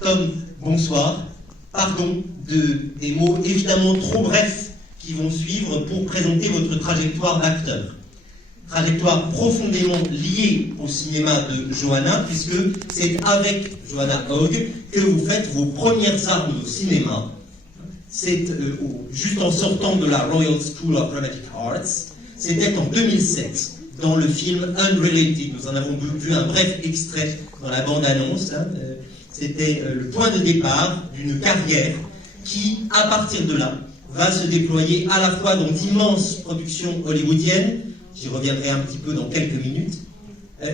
Tom, bonsoir. Pardon des mots évidemment trop brefs qui vont suivre pour présenter votre trajectoire d'acteur. Trajectoire profondément liée au cinéma de Joanna, puisque c'est avec Joanna Hogg que vous faites vos premières armes au cinéma. C'est juste en sortant de la Royal School of Dramatic Arts. C'était en 2007, dans le film Unrelated. Nous en avons vu un bref extrait dans la bande-annonce. C'était le point de départ d'une carrière qui, à partir de là, va se déployer à la fois dans d'immenses productions hollywoodiennes, j'y reviendrai un petit peu dans quelques minutes,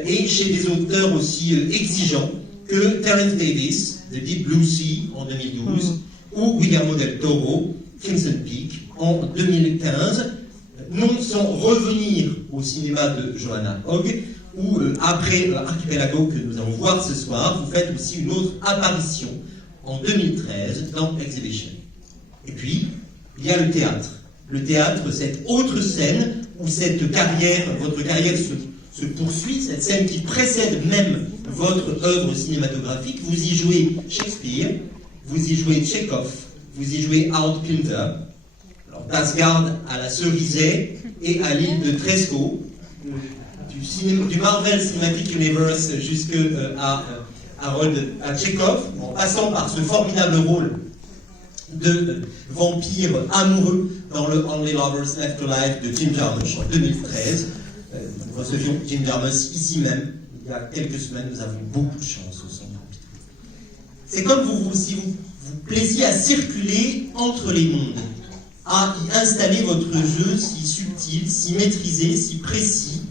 et chez des auteurs aussi exigeants que Terence Davis, de Deep Blue Sea en 2012, ou Guillermo del Toro, Crimson Peak en 2015, non sans revenir au cinéma de Joanna Hogg, où après Archipelago que nous allons voir ce soir, vous faites aussi une autre apparition en 2013 dans Exhibition. Et puis, il y a le théâtre. Le théâtre, cette autre scène où cette carrière, votre carrière se poursuit, cette scène qui précède même votre œuvre cinématographique. Vous y jouez Shakespeare, vous y jouez Tchekhov, vous y jouez Harold Pinter, alors d'Asgard à la Cerisay et à l'île de Tresco, du Marvel Cinematic Universe jusque à Tchekhov, en passant par ce formidable rôle de vampire amoureux dans le Only Lovers Left Alive de Jim Jarmusch en 2013. Nous recevions Jim Jarmusch ici même, il y a quelques semaines. Nous avons beaucoup de chance au Centre Pompidou. C'est comme si vous plaisiez à circuler entre les mondes, à y installer votre jeu si subtil, si maîtrisé, si précis,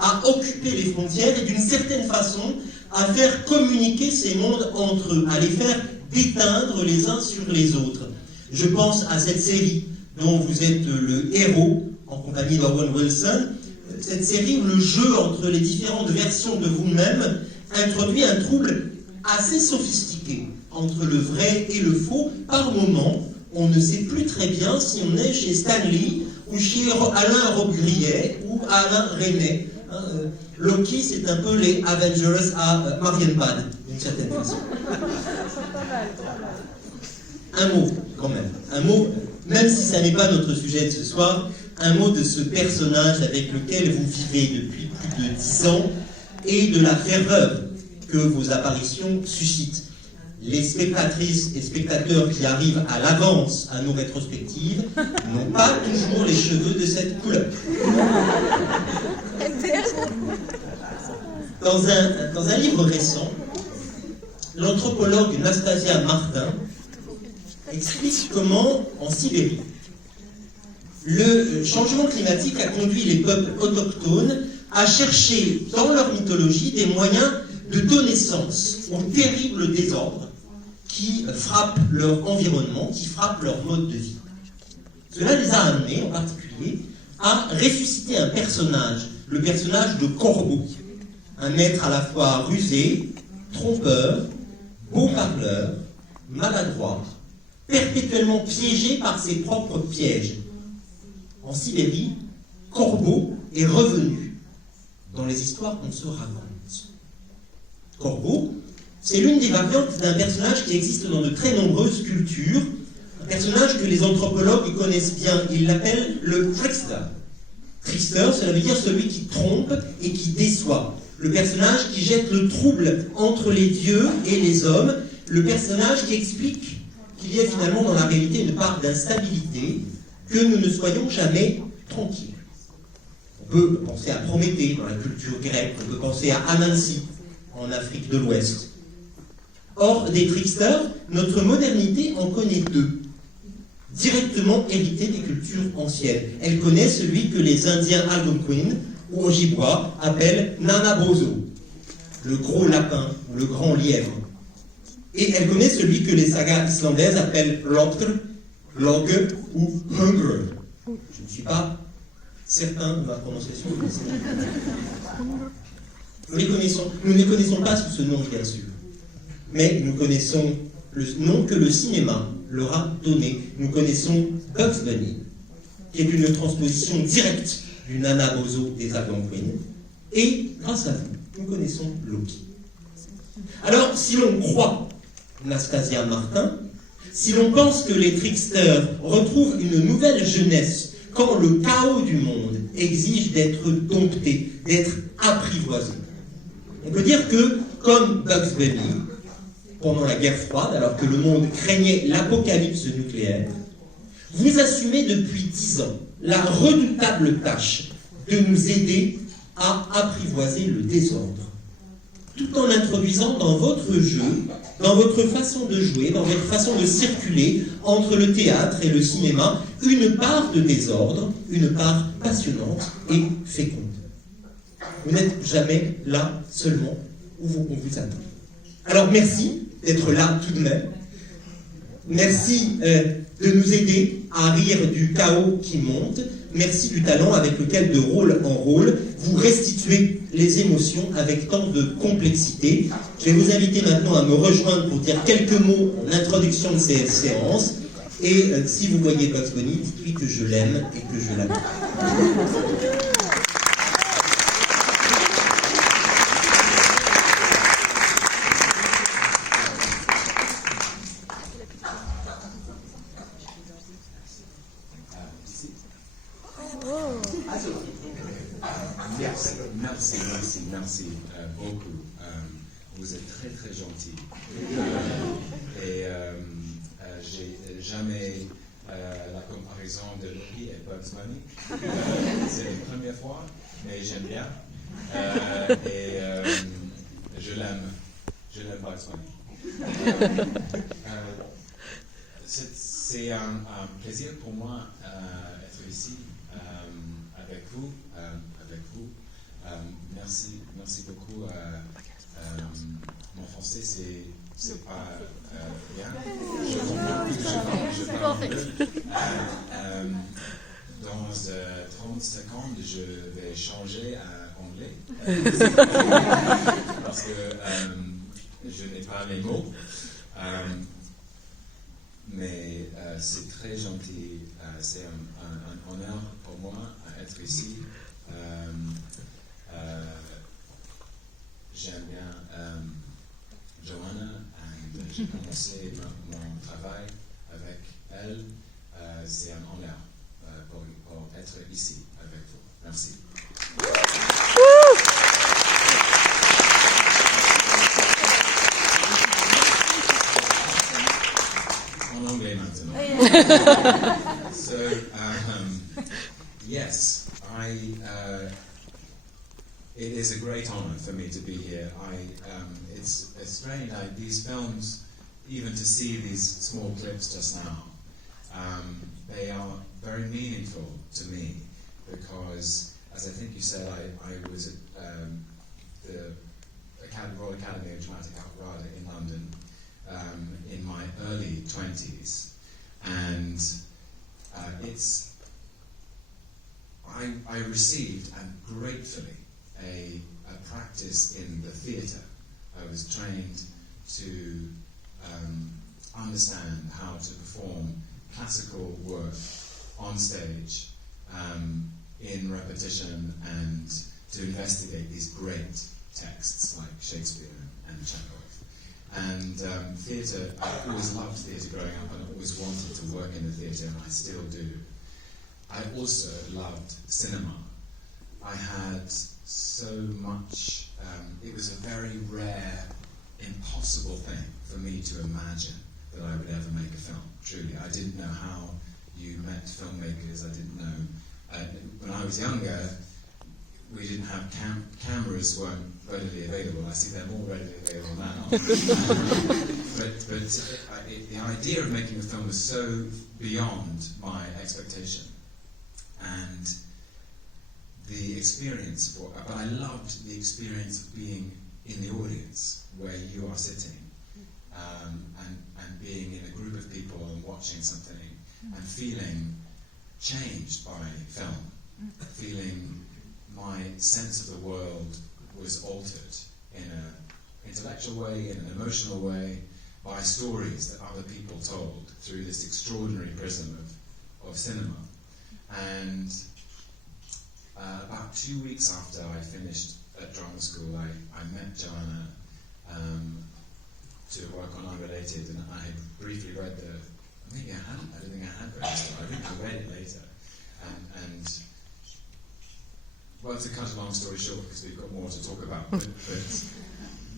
à occuper les frontières et d'une certaine façon à faire communiquer ces mondes entre eux, à les faire déteindre les uns sur les autres. Je pense à cette série dont vous êtes le héros en compagnie d'Owen Wilson, cette série où le jeu entre les différentes versions de vous-même introduit un trouble assez sophistiqué entre le vrai et le faux. Par moments, on ne sait plus très bien si on est chez Stan Lee ou chez Alain Robbe-Grillet ou Alain Resnais. Loki, c'est un peu les Avengers à Marienbad, d'une certaine façon. Un mot, quand même. Un mot, même si ça n'est pas notre sujet de ce soir, un mot de ce personnage avec lequel vous vivez depuis plus de 10 ans et de la ferveur que vos apparitions suscitent. Les spectatrices et spectateurs qui arrivent à l'avance à nos rétrospectives n'ont pas toujours les cheveux de cette couleur. Dans un livre récent, l'anthropologue Nastasia Martin explique comment, en Sibérie, le changement climatique a conduit les peuples autochtones à chercher dans leur mythologie des moyens de donner sens au terrible désordre qui frappe leur environnement, qui frappe leur mode de vie. Cela les a amenés, en particulier, à ressusciter un personnage, le personnage de Corbeau, un être à la fois rusé, trompeur, beau parleur, maladroit, perpétuellement piégé par ses propres pièges. En Sibérie, Corbeau est revenu dans les histoires qu'on se raconte. Corbeau, c'est l'une des variantes d'un personnage qui existe dans de très nombreuses cultures, un personnage que les anthropologues connaissent bien. Ils l'appellent le trickster. Trickster, cela veut dire celui qui trompe et qui déçoit. Le personnage qui jette le trouble entre les dieux et les hommes, le personnage qui explique qu'il y a finalement dans la réalité une part d'instabilité, que nous ne soyons jamais tranquilles. On peut penser à Prométhée dans la culture grecque, on peut penser à Anansi en Afrique de l'Ouest. Or, des tricksters, notre modernité en connaît deux, directement hérités des cultures anciennes. Elle connaît celui que les Indiens Algonquin ou Ojibwa appellent Nanabozo, le gros lapin ou le grand lièvre. Et elle connaît celui que les sagas islandaises appellent Lotr, Logge ou Hungr. Je ne suis pas certain de ma prononciation. Nous ne les connaissons pas sous ce nom, bien sûr. Mais nous connaissons le nom que le cinéma leur a donné. Nous connaissons Bugs Bunny, qui est une transposition directe du Nanabozo des Algonquins. Et grâce à vous, nous connaissons Loki. Alors, si l'on croit Nastasia Martin, si l'on pense que les tricksters retrouvent une nouvelle jeunesse quand le chaos du monde exige d'être dompté, d'être apprivoisé. On peut dire que, comme Bugs Bunny, pendant la guerre froide, alors que le monde craignait l'apocalypse nucléaire, vous assumez depuis 10 ans la redoutable tâche de nous aider à apprivoiser le désordre, tout en introduisant dans votre jeu, dans votre façon de jouer, dans votre façon de circuler entre le théâtre et le cinéma, une part de désordre, une part passionnante et féconde. Vous n'êtes jamais là seulement où on vous attend. Alors merci d'être là tout de même. Merci de nous aider à rire du chaos qui monte. Merci du talent avec lequel, de rôle en rôle, vous restituez les émotions avec tant de complexité. Je vais vous inviter maintenant à me rejoindre pour dire quelques mots en introduction de cette séance. Et si vous voyez Bugs Bunny, dites-lui que je l'aime et que je l'aime. Merci beaucoup. Vous êtes très très gentil. J'ai jamais la comparaison de Laurie et Bugs Bunny. C'est la première fois, mais j'aime bien. Je l'aime. Je l'aime Bugs Bunny. C'est un plaisir pour moi d'être ici avec vous. Merci beaucoup. Mon français, c'est pas bien. Je parle anglais. Dans 30 secondes, je vais changer à anglais. Parce que je n'ai pas les mots. Mais c'est très gentil. C'est un honneur pour moi d'être ici. J'aime bien Joanna et j'ai commencé mon travail avec elle. C'est un honneur pour être ici avec vous. Merci. En anglais maintenant. So, yes, it is a great honor for me to be here. It's strange, these films, even to see these small clips just now, they are very meaningful to me because, as I think you said, I was at the Royal Academy of Dramatic Art in London in my early 20s, and I received, and gratefully, a practice in the theatre. I was trained to understand how to perform classical work on stage in repetition and to investigate these great texts like Shakespeare and Chekhov. And theatre, I always loved theatre growing up and I always wanted to work in the theatre, and I still do. I also loved cinema. I had so much, it was a very rare, impossible thing for me to imagine that I would ever make a film, truly. I didn't know how you met filmmakers, I didn't know. When I was younger, we didn't have cameras weren't readily available. I see they're more readily available now. but the idea of making a film was so beyond my expectation. And the experience, but I loved the experience of being in the audience where you are sitting and being in a group of people and watching something and feeling changed by film, feeling my sense of the world was altered in an intellectual way, in an emotional way, by stories that other people told through this extraordinary prism of cinema. And about 2 weeks after I finished at drama school, I met Joanna to work on Unrelated, and I had briefly read maybe I hadn't, I don't think I had read it, I think I read it later. And well, to cut a long story short, because we've got more to talk about, but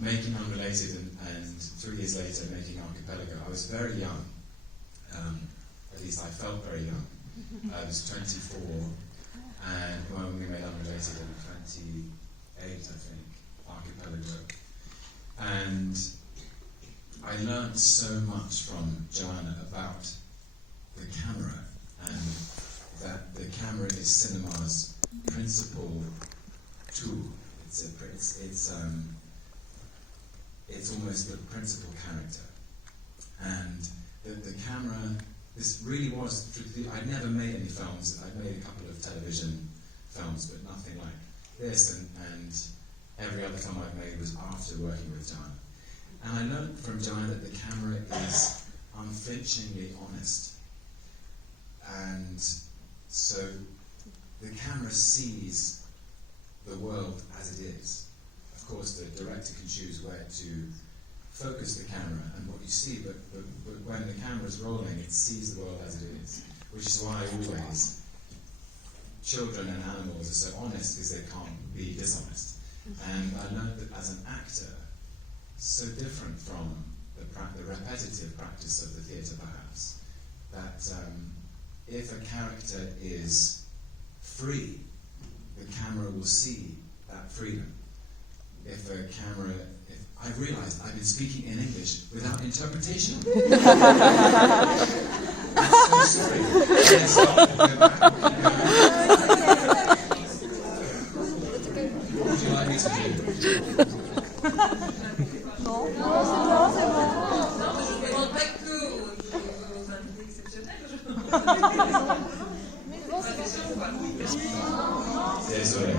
making Unrelated and 3 years later making Archipelago, I was very young. At least I felt very young. I was 24, and when we made Unrelated, I was 28, I think, Archipelago. And I learned so much from Joanna about the camera, and that the camera is cinema's principal tool. It's almost the principal character. And the camera, this really was, I'd never made any films. I'd made a couple of television films, but nothing like this, and every other film I've made was after working with Joanna. And I learned from Joanna that the camera is unflinchingly honest. And so the camera sees the world as it is. Of course, the director can choose where to focus the camera and what you see, but when the camera's rolling, it sees the world as it is. Which is why always children and animals are so honest, because they can't be dishonest. And I learned that as an actor, so different from the repetitive practice of the theatre perhaps, that if a character is free, the camera will see that freedom. I've realised I've been speaking in English without interpretation. I'm so sorry. Let's stop. Go back. What would you like me to do? Désolé.